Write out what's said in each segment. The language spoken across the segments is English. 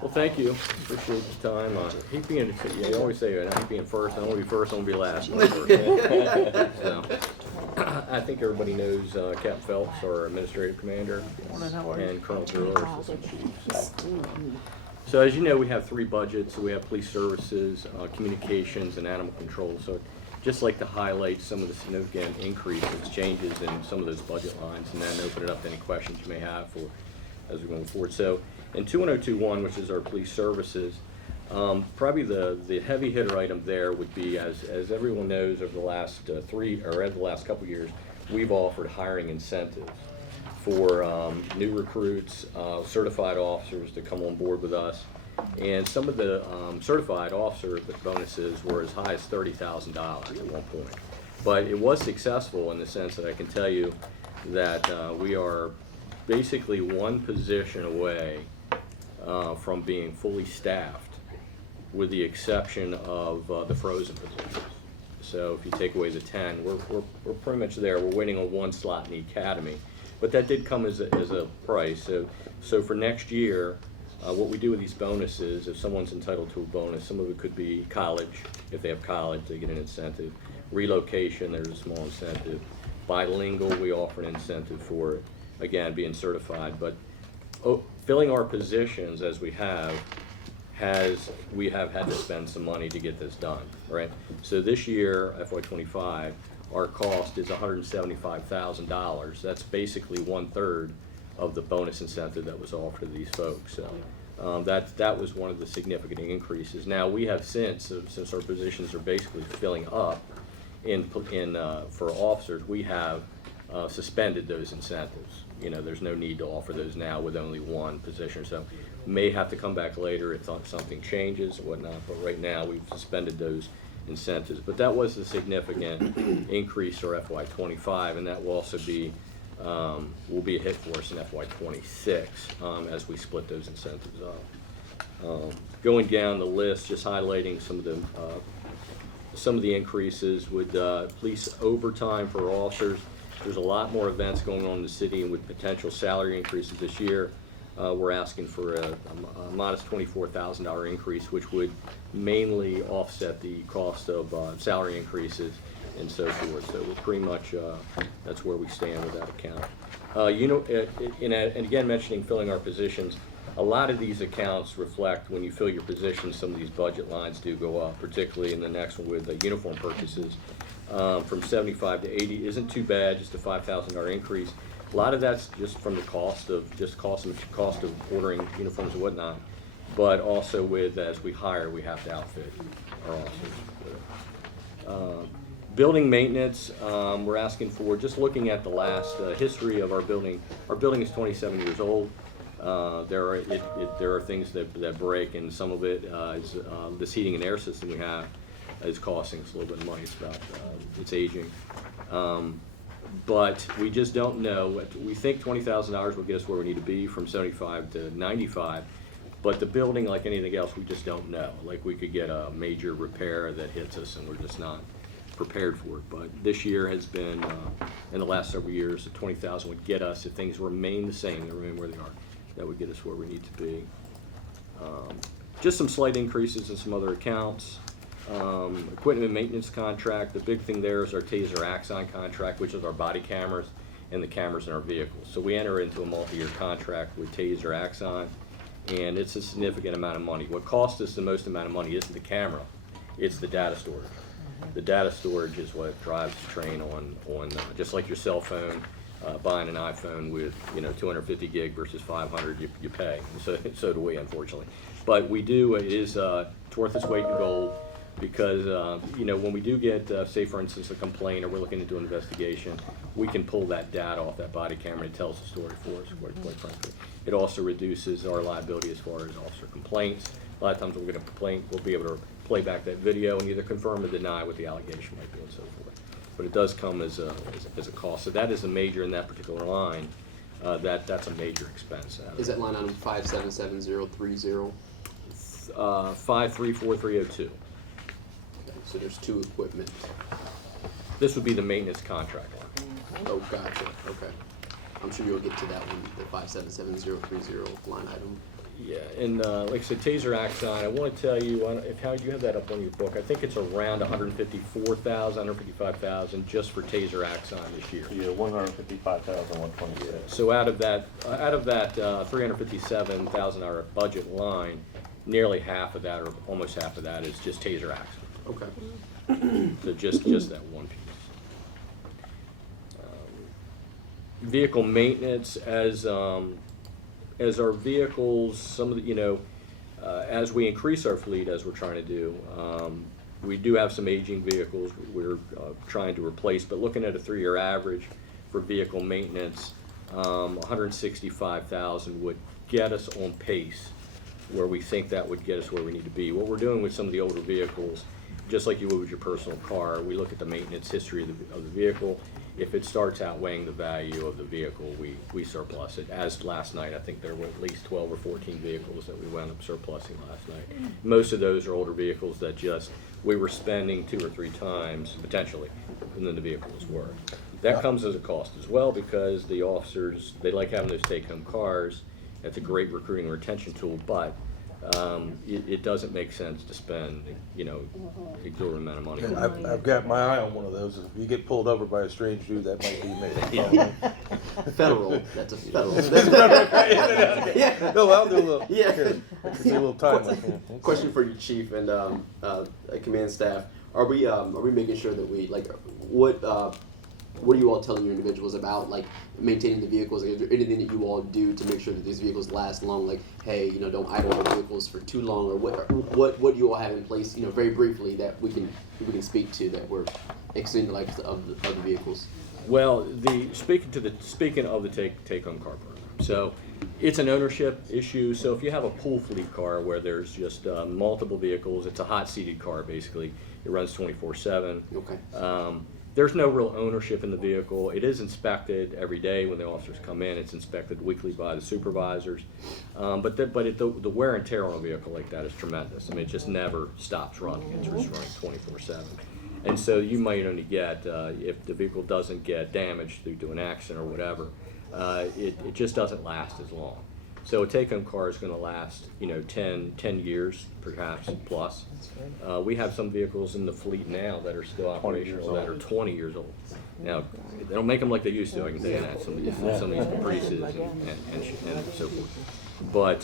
Well, thank you. Appreciate the time. I hate being, you always say, I hate being first. I don't want to be first, I want to be last. So, I think everybody knows Captain Phelps, our administrative commander, and Colonel Drew, our assistant chief. So as you know, we have three budgets. So we have police services, communications, and animal control. So just like to highlight some of the significant increases, changes in some of those budget lines, and then open it up to any questions you may have for as we go forward. So in 21021, which is our police services, probably the heavy hitter item there would be, as everyone knows, over the last the last couple years, we've offered hiring incentives for new recruits, certified officers to come on board with us. And some of the certified officer bonuses were as high as $30,000 at one point. But it was successful in the sense that I can tell you that we are basically one position away from being fully staffed, with the exception of the frozen positions. So if you take away the 10, we're pretty much there. We're waiting on one slot in the academy. But that did come as a price. So for next year, what we do with these bonuses, if someone's entitled to a bonus, some of it could be college. If they have college, they get an incentive. Relocation, there's a small incentive. Bilingual, we offer an incentive for it. Again, being certified. But filling our positions as we have had to spend some money to get this done, right? So this year, FY25, our cost is $175,000. That's basically 1/3 of the bonus incentive that was offered to these folks. So that was one of the significant increases. Now we have since our positions are basically filling up for officers, we have suspended those incentives. You know, there's no need to offer those now with only one position. So may have to come back later if something changes or whatnot. But right now we've suspended those incentives. But that was a significant increase for FY25, and that will also be will be a hit for us in FY26 as we split those incentives up. Going down the list, just highlighting some of the increases with police overtime for officers. There's a lot more events going on in the city, and with potential salary increases this year, we're asking for a modest $24,000 increase, which would mainly offset the cost of salary increases and so forth. So we're pretty much, that's where we stand with that account. And again, mentioning filling our positions, a lot of these accounts reflect when you fill your positions, some of these budget lines do go up, particularly in the next one with uniform purchases. From 75 to 80 isn't too bad, just a $5,000 increase. A lot of that's just from the cost of ordering uniforms and whatnot, but also with as we hire, we have to outfit our officers. Building maintenance, we're asking for, just looking at the last history of our building. Our building is 27 years old. There are things that break, and some of it is this heating and air system we have is costing us a little bit of money. It's about it's aging. But we just don't know. We think $20,000 will get us where we need to be from 75 to 95. But the building, like anything else, we just don't know. Like we could get a major repair that hits us, and we're just not prepared for it. But this year has been, in the last several years, the 20,000 would get us, if things remain the same, they remain where they are, that would get us where we need to be. Just some slight increases in some other accounts. Equipment and maintenance contract, the big thing there is our Taser Axon contract, which is our body cameras and the cameras in our vehicles. So we enter into a multi-year contract with Taser Axon, and it's a significant amount of money. What costs us the most amount of money isn't the camera, it's the data storage. The data storage is what drives the train on just like your cell phone, buying an iPhone with 250 gig versus 500, you pay. So do we, unfortunately. But we do, it is it's worth its weight in gold. Because when we do get, say for instance, a complaint or we're looking into an investigation, we can pull that data off that body camera and it tells the story for us, quite frankly. It also reduces our liability as far as officer complaints. A lot of times when we get a complaint, we'll be able to play back that video and either confirm or deny what the allegation might be and so forth. But it does come as a cost. So that is a major in that particular line. That's a major expense. Is that line item 577030? 534302. So there's two equipment. This would be the maintenance contract line. Oh, gotcha. Okay. I'm sure you'll get to that one, the 577030 line item. Yeah, and like I said, Taser Axon, I want to tell you, if how you have that up on your book, I think it's around 154,000, 155,000 just for Taser Axon this year. Yeah, 155,126. So out of that 357,000 budget line, nearly half of that, or almost half of that, is just Taser Axon. Okay. So just that one piece. Vehicle maintenance, as our vehicles, some of the, as we increase our fleet, as we're trying to do, we do have some aging vehicles we're trying to replace, but looking at a 3-year average for vehicle maintenance, 165,000 would get us on pace where we think that would get us where we need to be. What we're doing with some of the older vehicles, just like you would with your personal car, we look at the maintenance history of the vehicle. If it starts outweighing the value of the vehicle, we surplus it. As last night, I think there were at least 12 or 14 vehicles that we wound up surplusing last night. Most of those are older vehicles that just, we were spending 2 or 3 times, potentially, than the vehicle was worth. That comes as a cost as well, because the officers, they like having those take-home cars. That's a great recruiting and retention tool, but it doesn't make sense to spend, exorbitant amount of money. And I've got my eye on one of those. If you get pulled over by a strange dude, that might be me. Yeah. Federal. That's a federal. Yeah. No, I'll do a little. Yeah. Do a little time. Question for you, Chief, and command staff: Are we making sure that we what are you all telling your individuals about maintaining the vehicles? Is there anything that you all do to make sure that these vehicles last long? Like, hey, don't idle the vehicles for too long, or what do you all have in place? Very briefly that we can speak to, that we're extending the life of the vehicles. Well, speaking of the take-home car program, so it's an ownership issue. So if you have a pool fleet car where there's just multiple vehicles, it's a hot-seated car basically. It runs 24/7. Okay. There's no real ownership in the vehicle. It is inspected every day when the officers come in. It's inspected weekly by the supervisors. But the wear and tear on a vehicle like that is tremendous. I mean, it just never stops running. It's just running 24/7. And so you might only get, if the vehicle doesn't get damaged due to an accident or whatever, it just doesn't last as long. So a take-home car is going to last, 10 years, perhaps, plus. We have some vehicles in the fleet now that are still operational that are 20 years old. Now, they don't make them like they used to, I can tell you that, some of these Priuses and so forth. But,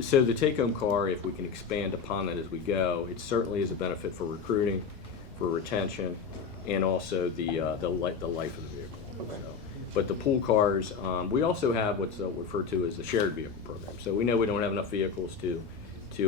so the take-home car, if we can expand upon that as we go, it certainly is a benefit for recruiting, for retention, and also the life of the vehicle. Okay. So, but the pool cars, we also have what's referred to as the shared vehicle program. So we know we don't have enough vehicles to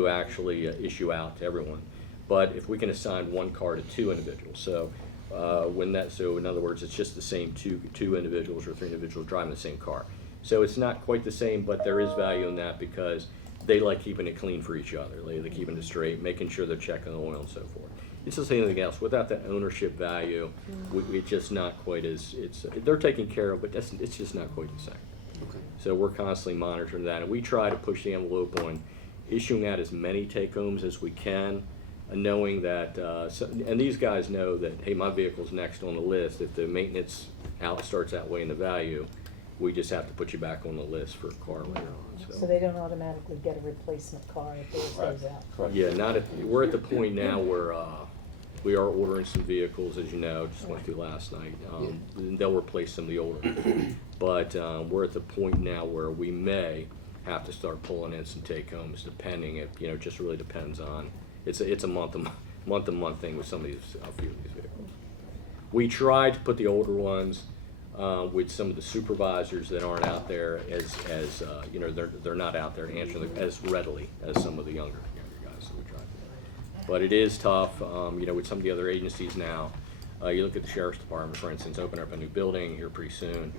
actually issue out to everyone. But if we can assign one car to 2 individuals, so in other words, it's just the same two individuals or 3 individuals driving the same car. So it's not quite the same, but there is value in that because they like keeping it clean for each other. They're keeping it straight, making sure they're checking the oil and so forth. It's just anything else. Without that ownership value, it's just not quite as, they're taken care of, but it's just not quite the same. Okay. So we're constantly monitoring that, and we try to push the envelope on issuing out as many take-homes as we can, knowing that, and these guys know that, hey, my vehicle's next on the list. If the maintenance starts outweighing the value, we just have to put you back on the list for a car later on. So they don't automatically get a replacement car if theirs goes out? Correct. Yeah, we're at the point now where we are ordering some vehicles, as you know, just went through last night. And they'll replace some of the older ones. But we're at the point now where we may have to start pulling in some take-homes, depending. It just really depends on. It's a month-to-month thing with some of these few of these vehicles. We try to put the older ones with some of the supervisors that aren't out there as they're not out there answering as readily as some of the younger guys. So we try to. But it is tough, with some of the other agencies now. You look at the Sheriff's Department, for instance, open up a new building here pretty soon.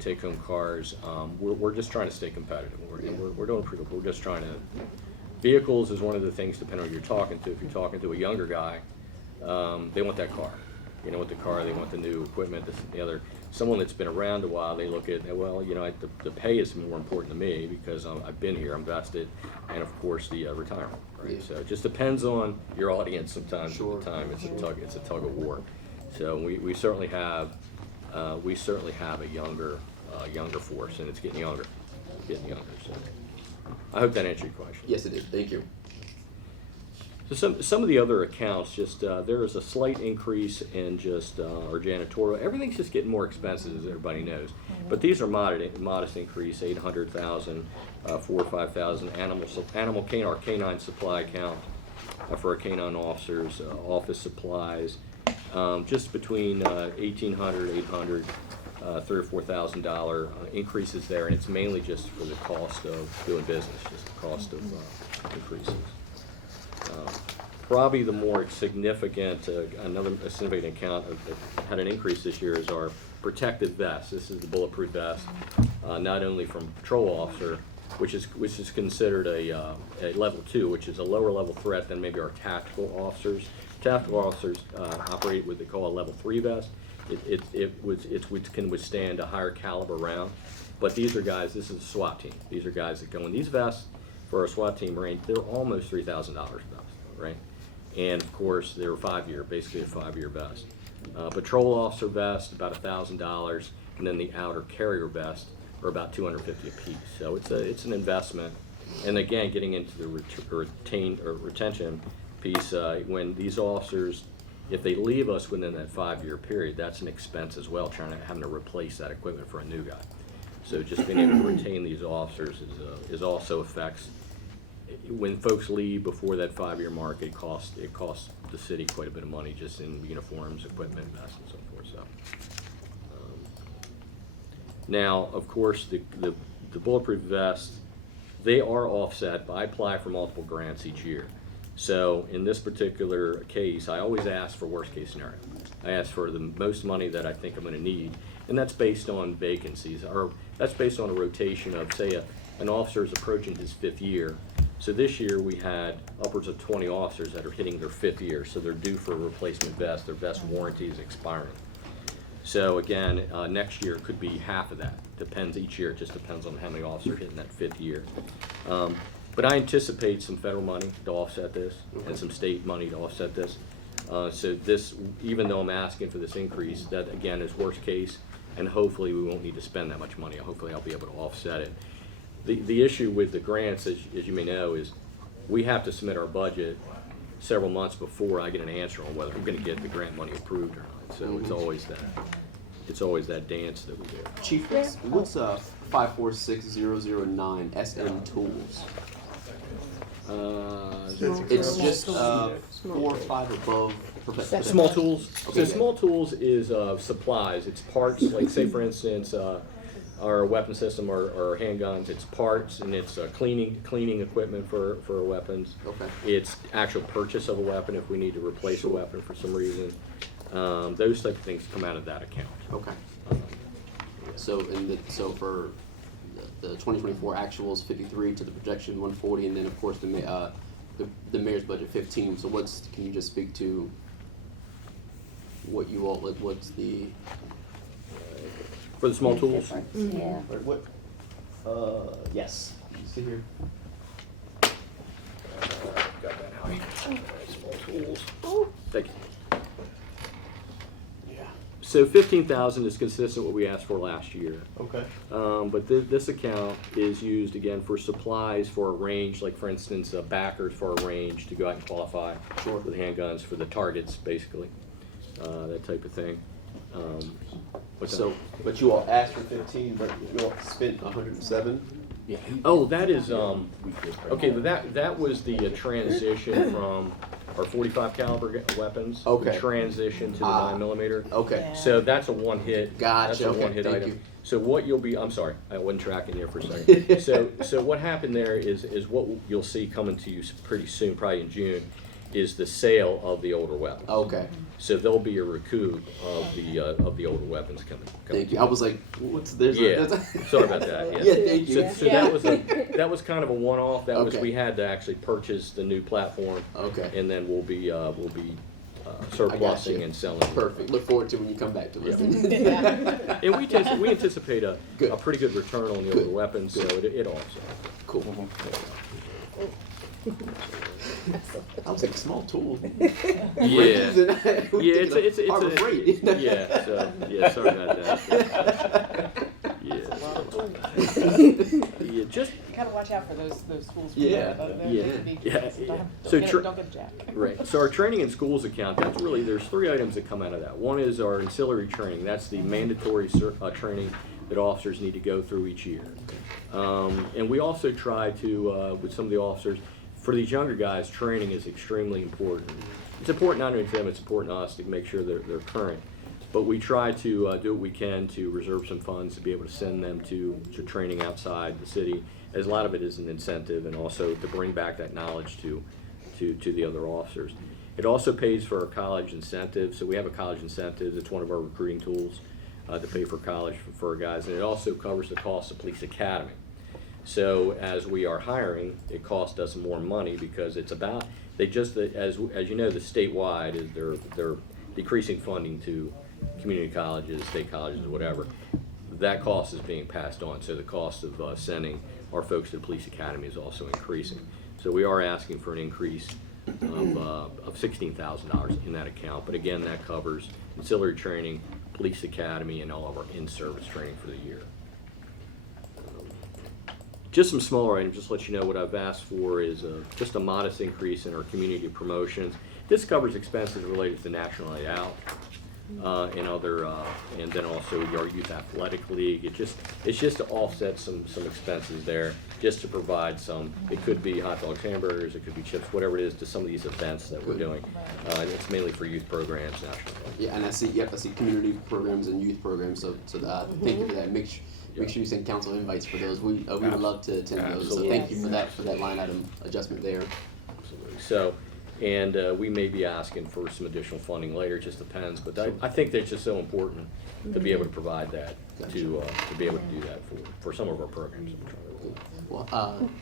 Take-home cars. We're just trying to stay competitive. We're doing pretty good. We're just trying to. Vehicles is one of the things, depending on who you're talking to. If you're talking to a younger guy, they want that car. They want the car, they want the new equipment, this and the other. Someone that's been around a while, they look at, well, the pay is more important to me because I've been here, I'm vested, and of course the retirement. Right? Yeah. So it just depends on your audience sometimes. Sure. At the time, it's a tug of war. So we certainly have a younger force, and it's getting younger. So. I hope that answered your question. Yes, it did. Thank you. So some of the other accounts, just there is a slight increase in just our janitorial. Everything's just getting more expensive, as everybody knows. But these are modest increase: 800,000, 4 or 5,000. Our canine supply account for our canine officers, office supplies, just between 1,800, 800, $3,000 or $4,000 increases there, and it's mainly just for the cost of doing business, just the cost of increases. Probably the more significant, another significant account that had an increase this year is our protective vest. This is the bulletproof vest, not only from patrol officer, which is considered a level 2, which is a lower level threat than maybe our tactical officers. Tactical officers operate what they call a level 3 vest. It can withstand a higher caliber round, but these are guys. This is a SWAT team. These are guys that go in these vests for a SWAT team range. They're almost $3,000 vest, right? And of course, they're basically a 5-year vest. Patrol officer vest about $1,000, and then the outer carrier vest are about $250 a piece. So it's an investment. And again, getting into the retention piece, when these officers, if they leave us within that 5-year period, that's an expense as well, having to replace that equipment for a new guy. So just being able to retain these officers is also affects. When folks leave before that 5-year mark, it costs the city quite a bit of money just in uniforms, equipment, vests, and so forth. So, now, of course, the bulletproof vests, they are offset. I apply for multiple grants each year. So in this particular case, I always ask for worst case scenario. I ask for the most money that I think I'm going to need, and that's based on vacancies, or that's based on a rotation of, say, an officer is approaching his 5th year. So this year we had upwards of 20 officers that are hitting their 5th year, so they're due for a replacement vest. Their vest warranty is expiring. So again, next year could be half of that. Depends each year. It just depends on how many officers are hitting that 5th year. But I anticipate some federal money to offset this and some state money to offset this. So this, even though I'm asking for this increase, that again is worst case, and hopefully we won't need to spend that much money. Hopefully I'll be able to offset it. The issue with the grants, as you may know, is we have to submit our budget several months before I get an answer on whether we're going to get the grant money approved or not. So it's always that dance that we do. Chief, what's 546009 SM Tools? It's just 4 or 5 above. Small tools. Okay. So small tools is supplies. It's parts. Like say for instance, our weapon system, our handguns. It's parts and it's cleaning equipment for our weapons. Okay. It's actual purchase of a weapon if we need to replace a weapon for some reason. Those type of things come out of that account. Okay. So for the 2024 actuals 53 to the projection 140, and then of course the mayor's budget 15. So can you just speak to what you all what's the For the small tools. Yeah. what? Yes. See here. Got that, Howie. Small tools. Thank you. Yeah. So 15,000 is consistent with what we asked for last year. Okay. But this account is used again for supplies for a range, like for instance, backers for a range to go out and qualify Sure. with handguns for the targets, basically, that type of thing. But you all asked for 15, but you all spent 107. Yeah. Oh, that is okay. But that was the transition from our 45 caliber weapons. Okay. The transition to the 9mm. Okay. Yeah. So that's a one-hit. Gotcha, That's a okay, one-hit thank item. you. So what you'll be, I'm sorry, I wasn't tracking here for a second. So what happened there is what you'll see coming to you pretty soon, probably in June, is the sale of the older weapons. Okay. So there'll be a recoup of the older weapons coming. Thank you. I was like, what's there's Yeah. a Sorry about that. Yeah. Yeah, thank you. So that was kind of a one-off. That was Okay. we had to actually purchase the new platform. Okay. And then we'll be I surplusing got you. and selling. Perfect. Look forward to when you come back to us. And we anticipate a Good. pretty good return on the Good. older weapons, so it also. Cool. I was like, small tool. Yeah. Yeah, It's Harbor Freight. yeah. So sorry about that. Yeah. just You gotta watch out for those schools. Yeah, yeah. Yeah. So Don't get a jack. Right. So our training in schools account, that's really, there's three items that come out of that. One is our ancillary training. That's the mandatory training that officers need to go through each year. And we also try to, with some of the officers, for these younger guys, training is extremely important. It's important not only to them, it's important to us to make sure they're current. But we try to do what we can to reserve some funds to be able to send them to training outside the city, as a lot of it is an incentive, and also to bring back that knowledge to the other officers. It also pays for our college incentives. So we have a college incentive. It's one of our recruiting tools to pay for college for our guys. And it also covers the cost of police academy. So as we are hiring, it costs us more money because it's about, they just, as you know, the statewide is they're decreasing funding to community colleges, state colleges, whatever. That cost is being passed on. So the cost of sending our folks to the police academy is also increasing. So we are asking for an increase of $16,000 in that account. But again, that covers ancillary training, police academy, and all of our in-service training for the year. Just some smaller items, just to let you know what I've asked for is just a modest increase in our community promotions. This covers expenses related to the National Night Out and other, and then also our Youth Athletic League. It's just to offset some expenses there, just to provide some. It could be hot dogs, hamburgers, it could be chips, whatever it is, to some of these events that we're doing. It's mainly for youth programs, national. Yeah, and I see community programs and youth programs. So thank you for that. Make sure you send council invites for those. We would love to attend those. So thank you for that line item adjustment there. Absolutely. So, and we may be asking for some additional funding later. It just depends. But I think that's just so important to be able to provide that to be able to do that for some of our programs. Well,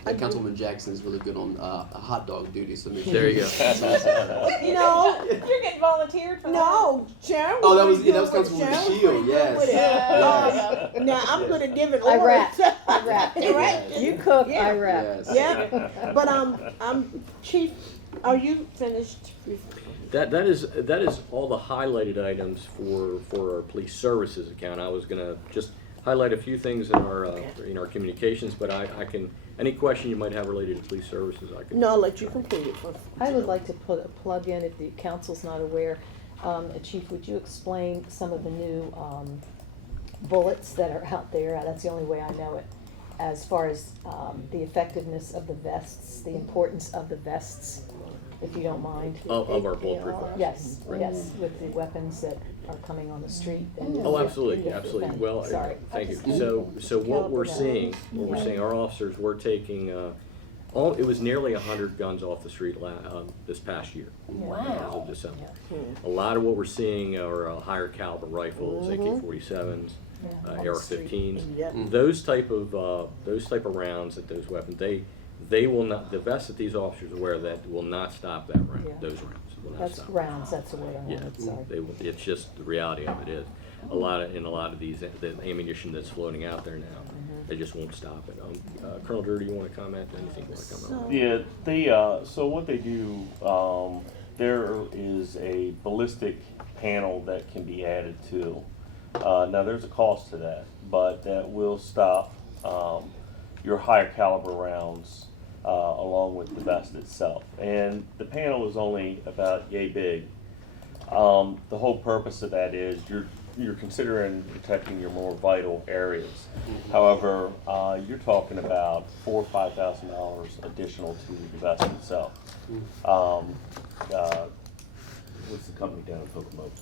Councilwoman Jackson is really good on hot dog duty. So make sure There you go. No, You're getting volunteered for no, Sharon. Oh, that was good Councilwoman Sharon. Shield. Yes. Yes. Now I'm gonna give it I orders. rap. I rap. Right. You cook, Yeah. I rap. Yes. Yeah, but I'm Chief. Are you finished? That is all the highlighted items for our police services account. I was gonna just highlight a few things in our communications, but I can, any question you might have related to police services, I can. No, I'll let you complete it first. I would like to put a plug in, if the council's not aware. Chief, would you explain some of the new bullets that are out there? That's the only way I know it. As far as the effectiveness of the vests, the importance of the vests, if you don't mind. Of our bulletproof vests. Yes, Right. yes, with the weapons that are coming on the street. And Oh, absolutely, absolutely. Well, Sorry. thank you. So what we're seeing, our officers were taking, it was nearly 100 guns off the street this past year. As of December. A lot of what we're seeing are higher caliber rifles, AK-47s, AR-15s. Yeah. Those type of rounds, those weapons, they will not. The vests that these officers wear, that will not stop that round. Yeah. Those rounds will not That's stop. rounds, that's the word I Yeah, wanted, sorry. it's just the reality of it is a lot of these the ammunition that's floating out there now, they just won't stop it. Colonel Drew, do you want to comment? Anything you want to comment on? Yeah, so what they do, there is a ballistic panel that can be added to. Now there's a cost to that, but that will stop your higher caliber rounds along with the vest itself. And the panel is only about yay big. The whole purpose of that is you're considering protecting your more vital areas. However, you're talking about $4,000 or $5,000 additional to the vest itself. What's the company down in Pocomoke?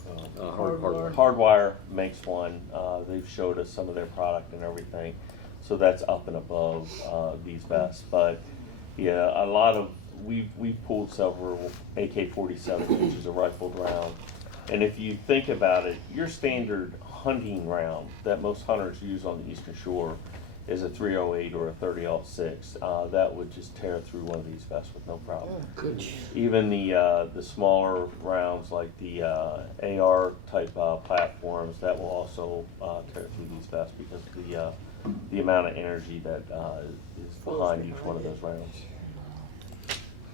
Hardwire makes one. They've showed us some of their product and everything. So that's up and above these vests. But yeah, a lot of, we've pulled several AK-47s, which is a rifled round. And if you think about it, your standard hunting round that most hunters use on the Eastern Shore is a .308 or a 30-06. That would just tear through one of these vests with no problem. Even the smaller rounds like the AR type platforms, that will also tear through these vests because of the amount of energy that is behind each one of those rounds.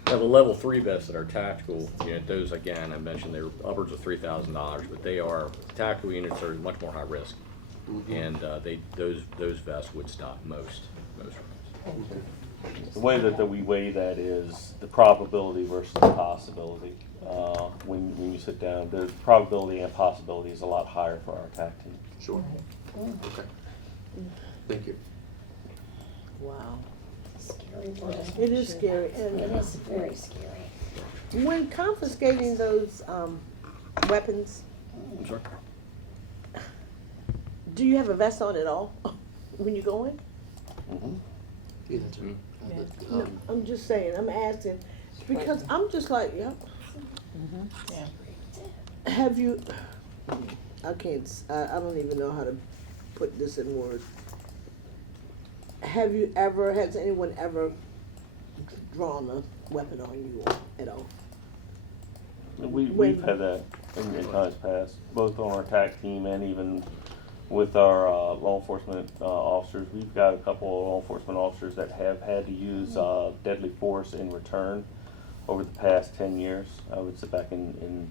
Now, the level 3 vests that are tactical, those again, I mentioned they're upwards of $3,000, but they are tactical units are much more high risk, and those vests would stop most rounds. The way that we weigh that is the probability versus the possibility. When you sit down, the probability and possibility is a lot higher for our attack team. Sure. Okay. Thank you. Wow. Scary word. It is scary. It And is very scary. when confiscating those weapons, I'm sorry? do you have a vest on at all when you go in? Yeah, that's right. No, I'm just saying, I'm asking, because I'm just like, yep. Have you, I don't even know how to put this in words. Has anyone ever drawn a weapon on you at all? We've had that in times past, both on our attack team and even with our law enforcement officers. We've got a couple of law enforcement officers that have had to use deadly force in return over the past 10 years, I would sit back and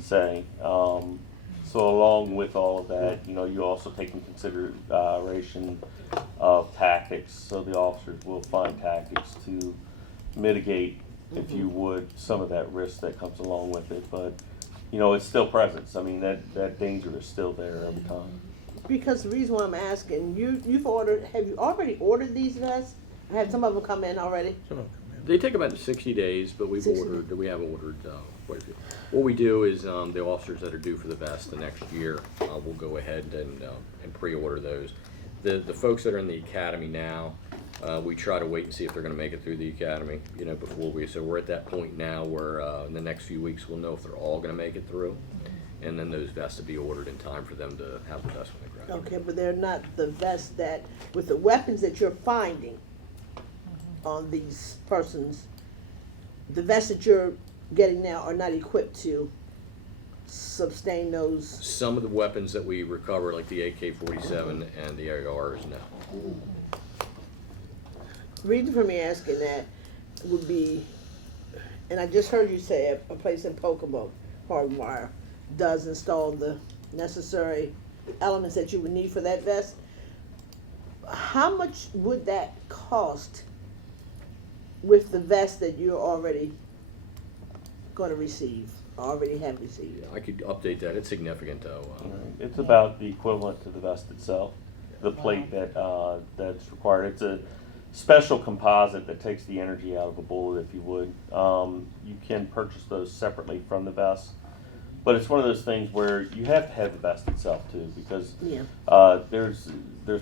say. So along with all of that, you also take in consideration of tactics. So the officers will find tactics to mitigate, if you would, some of that risk that comes along with it. But, it's still present. I mean, that danger is still there every time. Because the reason why I'm asking, have you already ordered these vests? Had some of them come in already? They take about 60 days, but we have ordered quite a few. What we do is the officers that are due for the vest the next year, we'll go ahead and pre-order those. The folks that are in the academy now, we try to wait and see if they're going to make it through the academy, before so we're at that point now where in the next few weeks we'll know if they're all going to make it through, and then those vests will be ordered in time for them to have the vest when they graduate. Okay, but they're not the vests that, with the weapons that you're finding on these persons, the vests that you're getting now are not equipped to sustain those. Some of the weapons that we recover, like the AK-47 and the ARs, no. The reason for me asking that would be, and I just heard you say a place in Pocomo, Hardwire, does install the necessary elements that you would need for that vest. How much would that cost with the vest that you're already going to receive, already have received? I could update that. It's significant, though. It's about the equivalent to the vest itself, the plate that's required. It's a special composite that takes the energy out of a bullet, if you would. You can purchase those separately from the vest, but it's one of those things where you have to have the vest itself too, because there's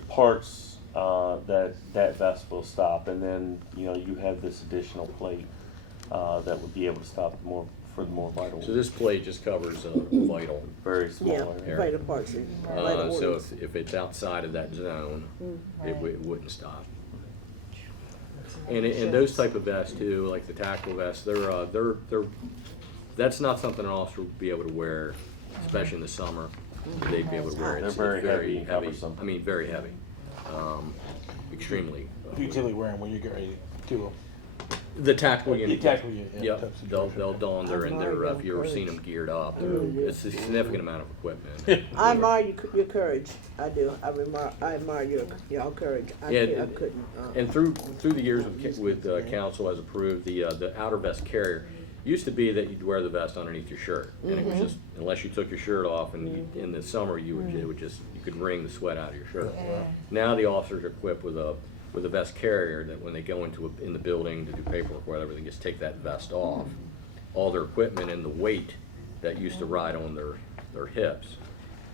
parts that vest will stop, and then you have this additional plate that would be able to stop for the more vital. So this plate just covers vital. Very small area. Vital parts. So if it's outside of that zone, it wouldn't stop. And those type of vests too, like the tactical vests, they're that's not something an officer would be able to wear, especially in the summer. They'd be able to wear it. They're very heavy and cumbersome. I mean, very heavy, extremely. You typically wear them when you get ready to do them. The tactical unit. Tactical unit, yeah. Yep, they'll don their, and they're, if you've ever seen them geared up, it's a significant amount of equipment. I admire your courage. I do. I admire your courage. I couldn't. And through the years with council has approved the outer vest carrier. Used to be that you'd wear the vest underneath your shirt, and it was just, unless you took your shirt off, and in the summer you could wring the sweat out of your shirt. Now the officers are equipped with a vest carrier that when they go in the building to do paperwork, whatever, they just take that vest off. All their equipment and the weight that used to ride on their hips,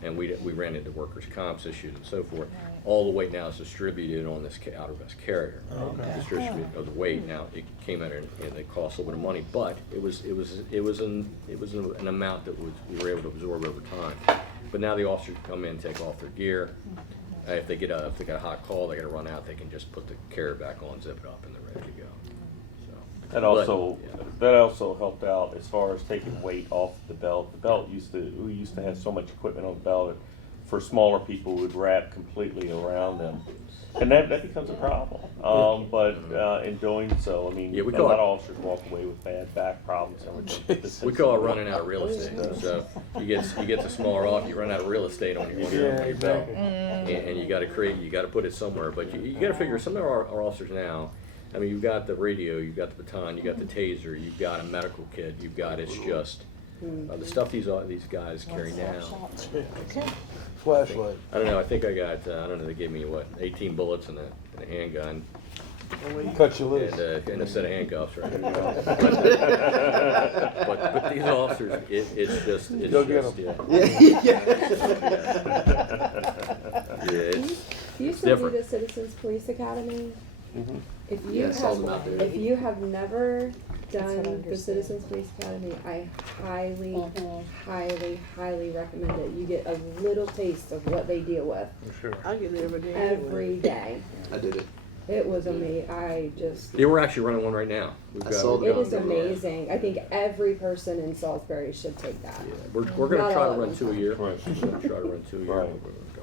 and we ran into workers' comps issues and so forth. All the weight now is distributed on this outer vest carrier. Distribution of the weight. Now it came out and it cost a little bit of money, but it was an amount that we were able to absorb over time. But now the officers come in, take off their gear. If they get a hot call, they got to run out. They can just put the carrier back on, zip it up, and they're ready to go. So That also helped out as far as taking weight off the belt. The belt we used to have so much equipment on the belt. for smaller people, would wrap completely around them. And that becomes a problem. But in doing so, I mean, Yeah, we a call lot it- of officers walk away with bad back problems. We call it running out of real estate. So you get the smaller off, you run out of real estate on your belt, and you got to you got to put it somewhere. But you got to figure some of our officers now. I mean, you've got the radio, you've got the baton, you got the taser, you've got a medical kit, you've got it's just the stuff these guys carry now. Flashlight. I don't know. I think I got. I don't know. They gave me 18 bullets and a handgun Cut you loose. and a set of handcuffs. Right. but these officers, it's just Go get 'em. It's Do you still do different. the Citizens Police Academy? Mhm. If you Yeah, I saw them out have, there. if you have never That's what I done the understand. Citizens Police Academy, I highly, Mhm. highly, highly recommend it. You get a little taste of what they deal with Sure. I get there every day. every day. I did it. It was amazing. I just, Yeah, we're actually running one right now. We've I got, saw we've it got- is amazing. I think every person in Salisbury should take that. Yeah, we're going Not to try all to of run them. 2 a year. Right. We're going to try to run 2 a year. Right.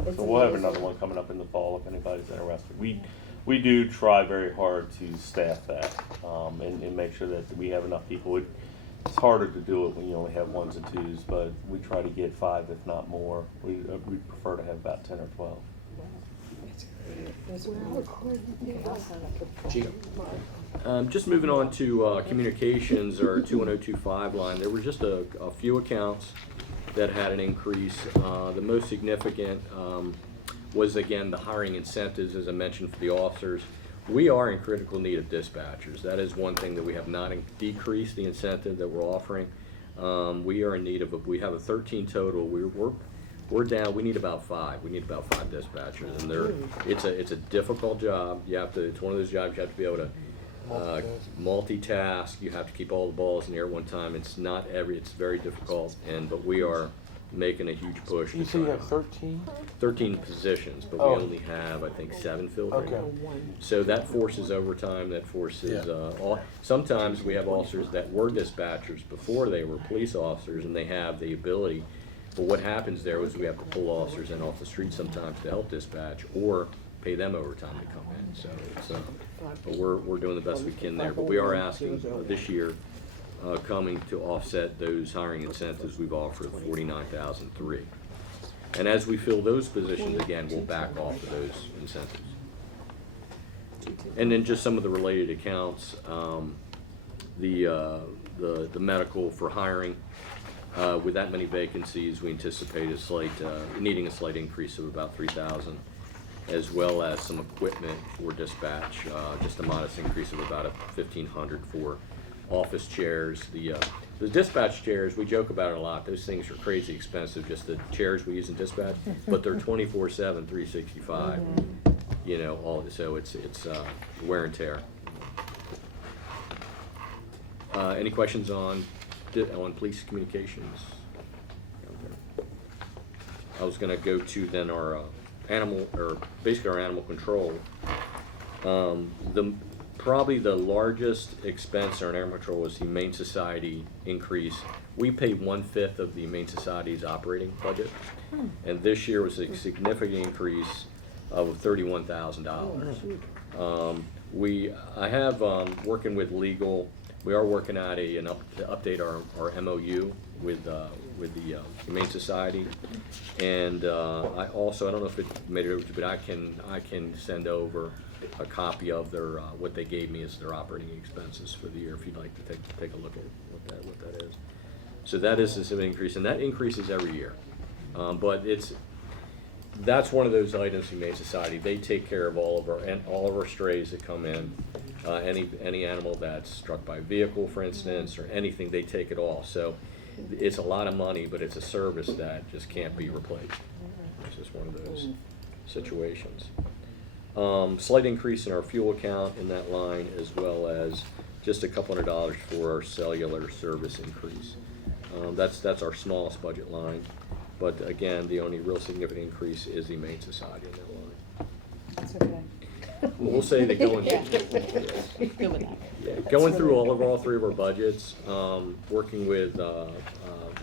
It's So we'll have amazing. another one coming up in the fall if anybody's interested. We do try very hard to staff that and make sure that we have enough people. It's harder to do it when you only have ones and twos, but we try to get 5, if not more. We prefer to have about 10 or 12. Chico. Just moving on to communications, or 21025 line, there were just a few accounts that had an increase. The most significant was, again, the hiring incentives, as I mentioned, for the officers. We are in critical need of dispatchers. That is one thing that we have not decreased the incentive that we're offering. We are in need of, we have a 13 total. We're down. We need about 5. We need about 5 dispatchers, and it's a difficult job. It's one of those jobs you have to be able to multitask. You have to keep all the balls in the air at one time. It's very difficult, but we are making a huge push. You to say you try have to- 13? 13 positions, but Oh. we only have, I think, 7 filled right Okay. now. So that forces overtime, that forces, sometimes we have officers that were dispatchers before they were police officers, and they have the ability, but what happens there is we have to pull officers in off the street sometimes to help dispatch, or pay them overtime to come in, so it's, but we're doing the best we can there, but we are asking this year, coming to offset those hiring incentives we've offered, 49,003. And as we fill those positions, again, we'll back off of those incentives. And then just some of the related accounts, the medical for hiring, with that many vacancies, we anticipate needing a slight increase of about 3,000, as well as some equipment for dispatch, just a modest increase of about 1,500 for office chairs. The dispatch chairs, we joke about it a lot. Those things are crazy expensive, just the chairs we use in dispatch, but they're 24/7, 365. So it's wear and tear. Any questions on police communications? I was going to go to then our basically our animal control. Probably the largest expense in our animal control was the Humane Society increase. We pay 1/5 of the Humane Society's operating budget, and this year was a significant increase of $31,000. I have working with legal. We are working at to update our MOU with the Humane Society, and I don't know if it made it over to you, but I can send over a copy of their what they gave me as their operating expenses for the year, if you'd like to take a look at what that is. So that is a significant increase, and that increases every year, but that's one of those items. Humane Society, they take care of all of our strays that come in, any animal that's struck by a vehicle, for instance, or anything. They take it all. So it's a lot of money, but it's a service that just can't be replaced. It's just one of those situations. Slight increase in our fuel account in that line, as well as just a couple $100 for our cellular service increase. That's our smallest budget line, but again, the only real significant increase is the Humane Society in that line. That's okay. we'll say that going, Yeah. Good with that. yeah, going through all three of our budgets, working with the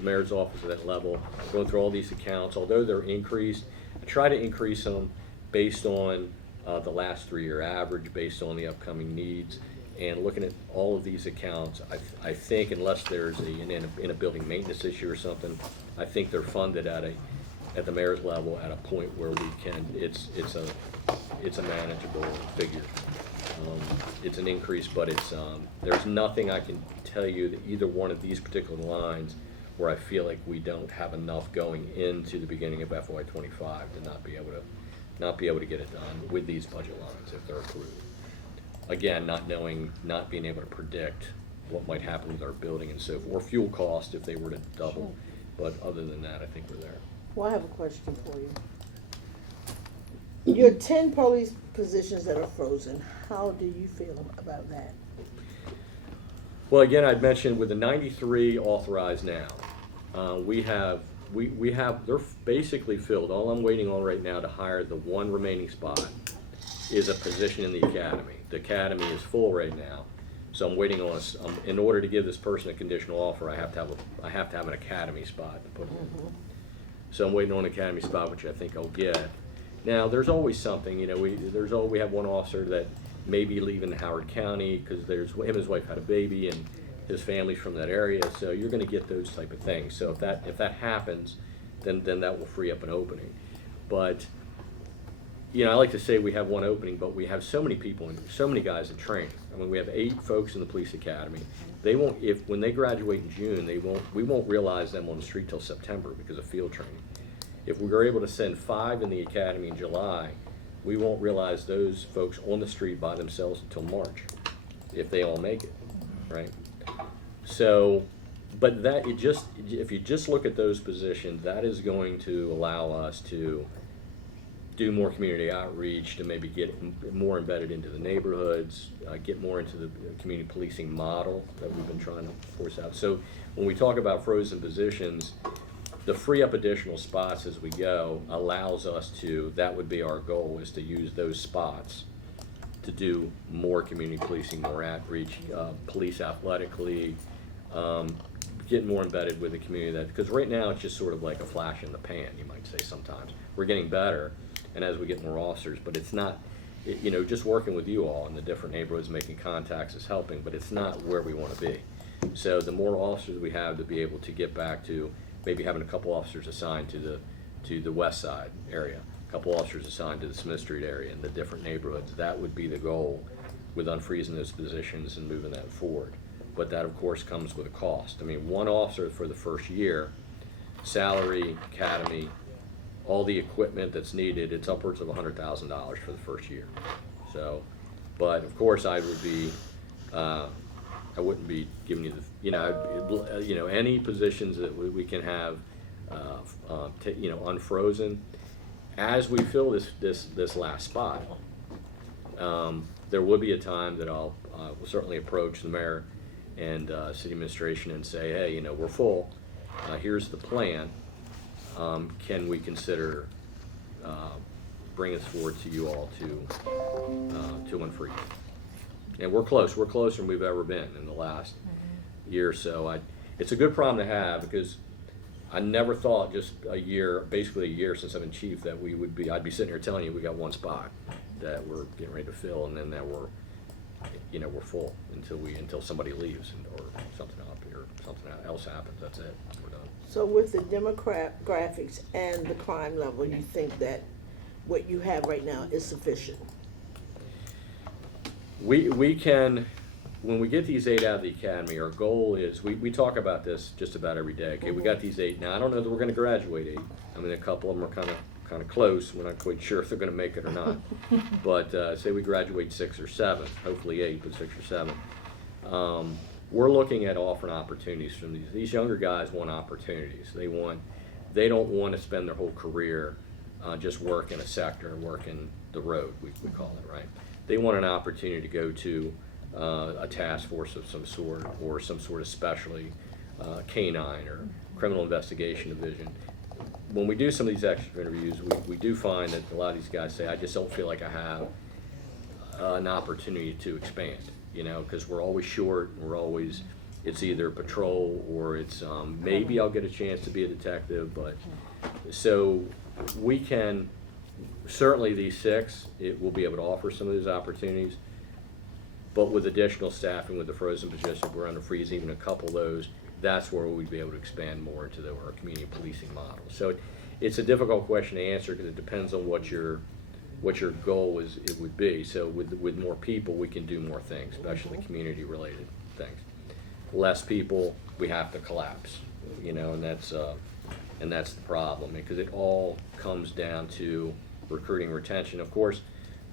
mayor's office at that level, going through all these accounts, although they're increased, I try to increase them based on the last 3-year average, based on the upcoming needs, and looking at all of these accounts, I think unless there's in a building maintenance issue or something, I think they're funded at the mayor's level at a point where we can, it's a manageable figure. It's an increase, but there's nothing I can tell you that either one of these particular lines where I feel like we don't have enough going into the beginning of FY25 to not be able to get it done with these budget lines if they're approved. Again, not being able to predict what might happen with our building and so forth, or fuel cost if they were to double. But other than that, I think we're there. Well, I have a question for you. Your 10 police positions that are frozen, how do you feel about that? Well, again, I'd mentioned with the 93 authorized now, they're basically filled. All I'm waiting on right now to hire the one remaining spot is a position in the academy. The academy is full right now, so I'm waiting on in order to give this person a conditional offer, I have to have an academy spot to put them in. So I'm waiting on an academy spot, which I think I'll get. Now, there's always something, we have one officer that may be leaving Howard County because him and his wife had a baby and his family's from that area, so you're gonna get those type of things. So if that happens, then that will free up an opening. But, I like to say we have one opening, but we have so many people and so many guys in training. I mean, we have 8 folks in the police academy. When they graduate in June, we won't realize them on the street till September because of field training. If we were able to send 5 in the academy in July, we won't realize those folks on the street by themselves until March, if they all make it, right? So, but if you just look at those positions, that is going to allow us to do more community outreach, to maybe get more embedded into the neighborhoods, get more into the community policing model that we've been trying to force out. So when we talk about frozen positions, the free up additional spots as we go allows us that would be our goal, is to use those spots to do more community policing, more outreach, police athletically, get more embedded with the community. Because right now it's just sort of like a flash in the pan, you might say sometimes. We're getting better, and as we get more officers, but it's not, just working with you all in the different neighborhoods, making contacts is helping, but it's not where we want to be. So the more officers we have to be able to get back to maybe having a couple officers assigned to the west side area, a couple officers assigned to the Smith Street area and the different neighborhoods, that would be the goal with unfreezing those positions and moving that forward. But that, of course, comes with a cost. I mean, one officer for the first year, salary, academy, all the equipment that's needed, it's upwards of $100,000 for the first year. So, but of course, I wouldn't be giving you any positions that we can have, unfrozen. As we fill this last spot, there will be a time that I'll will certainly approach the mayor and city administration and say, hey, we're full. Here's the plan. Can we consider bringing this forward to you all to unfreeze? And we're closer than we've ever been in the last year or so. It's a good problem to have, because I never thought just basically a year since I've been chief, that I'd be sitting here telling you we got one spot that we're getting ready to fill, and then that we're full until somebody leaves or something else happens. That's it. We're done. So with the demographics and the crime level, you think that what you have right now is sufficient? We can, when we get these 8 out of the academy, our goal is, we talk about this just about every day. Okay, we got these 8. Now, I don't know that we're going to graduate 8. I mean, a couple of them are kind of close. We're not quite sure if they're going to make it or not. But say we graduate 6 or 7, hopefully 8, but 6 or 7. We're looking at offering opportunities from these younger guys. Want opportunities. They don't want to spend their whole career just work in a sector, work in the road, we call it, right? They want an opportunity to go to a task force of some sort, or some sort of specialty, canine or criminal investigation division. When we do some of these extra interviews, we do find that a lot of these guys say, I just don't feel like I have an opportunity to expand, you know, because we're always short, it's either patrol or it's, maybe I'll get a chance to be a detective, but, so we can, certainly these 6, it will be able to offer some of those opportunities, but with additional staffing, with the frozen position, we're under freeze, even a couple of those, that's where we'd be able to expand more into our community policing model. So it's a difficult question to answer because it depends on what your goal is, it would be. So with more people, we can do more things, especially community-related things. Less people, we have to collapse, you know, and that's the problem, because it all comes down to recruiting, retention. Of course,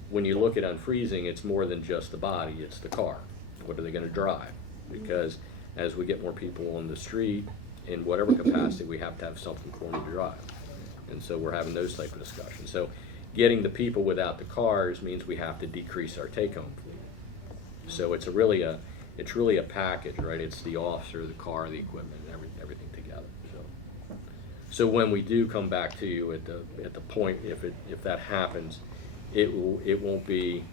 when you look at unfreezing, it's more than just the body, it's the car. What are they gonna drive? Because as we get more people on the street, in whatever capacity, we have to have something for them to drive. And so we're having those type of discussions. So getting the people without the cars means we have to decrease our take-home fleet. So it's really a package, right? It's the officer, the car, the equipment, and everything together. So when we do come back to you at the point, if that happens, it won't be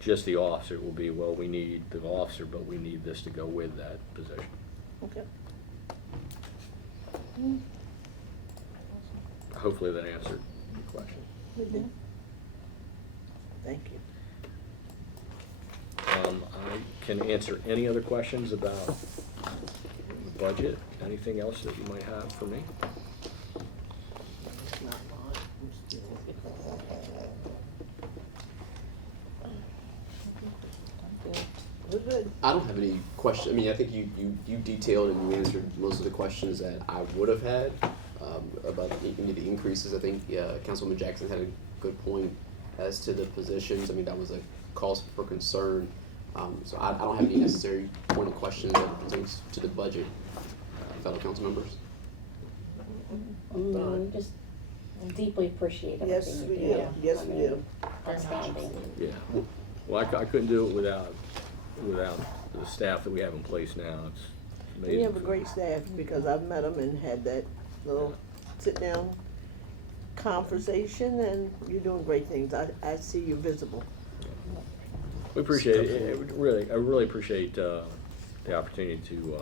just the officer. It will be, well, we need the officer, but we need this to go with that position. Okay. Hopefully that answered your question. We do. Thank you. I can answer any other questions about the budget. Anything else that you might have for me? It's not mine. I'm still- We're good. I don't have any question. I mean, I think you detailed and you answered most of the questions that I would have had about any of the increases. I think Councilwoman Jackson had a good point as to the positions. I mean, that was a cause for concern. So I don't have any necessary point of questions that pertains to the budget, fellow council members. No, just deeply appreciate Yes, everything we you do. do. Yes, I we mean, do. Outstanding. Yeah. Well, I couldn't do it without the staff that we have in place now. It's amazing. We have a great staff because I've met them and had that little sit-down conversation, and you're doing great things. I see you're visible. We appreciate it. I really appreciate the opportunity to.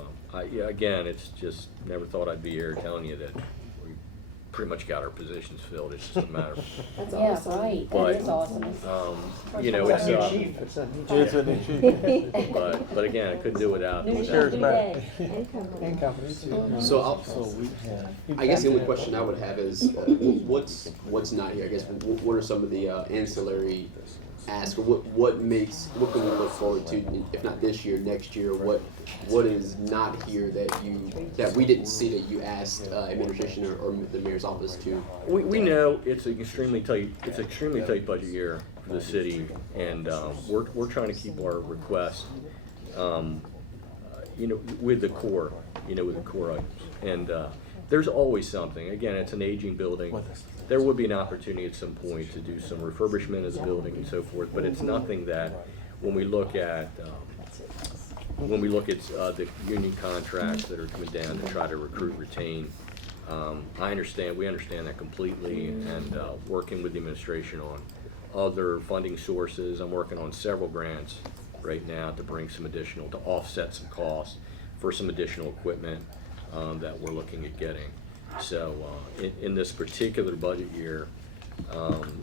Yeah, again, it's just never thought I'd be here telling you that we pretty much got our positions filled. It's just a matter of. That's awesome. Right, But, that is awesome. You know, it's It's a new chief. but again, I couldn't do it without. New Cheers, new Matt. day. And company too. So I guess the only question I would have is what's not here? I guess what are some of the ancillary asks, or what can we look forward to, if not this year, next year? What is not here that we didn't see that you asked administration or the mayor's office to? We know it's an extremely tight budget year for the city, and we're trying to keep our requests, you know, with the core items. And there's always something. Again, it's an aging building. There would be an opportunity at some point to do some refurbishment of the building and so forth, but it's nothing that when we look at the union contracts that are coming down to try to recruit, retain. We understand that completely, and working with the administration on other funding sources. I'm working on several grants right now to bring some additional, to offset some costs for some additional equipment that we're looking at getting. So in this particular budget year,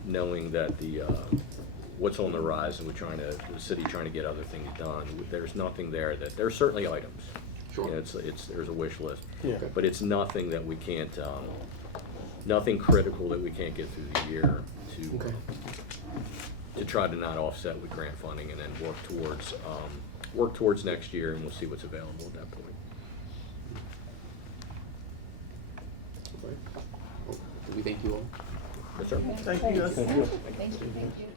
knowing that what's on the horizon, the city trying to get other things done, there's nothing there that, there's certainly items. Sure. You know, there's a wish list. Yeah. But it's nothing that we can't, nothing critical that we can't get through the year to try to not offset with grant funding, and then work towards next year, and we'll see what's available at that point. We thank you all. Yes, sir. Thank you. Thank you.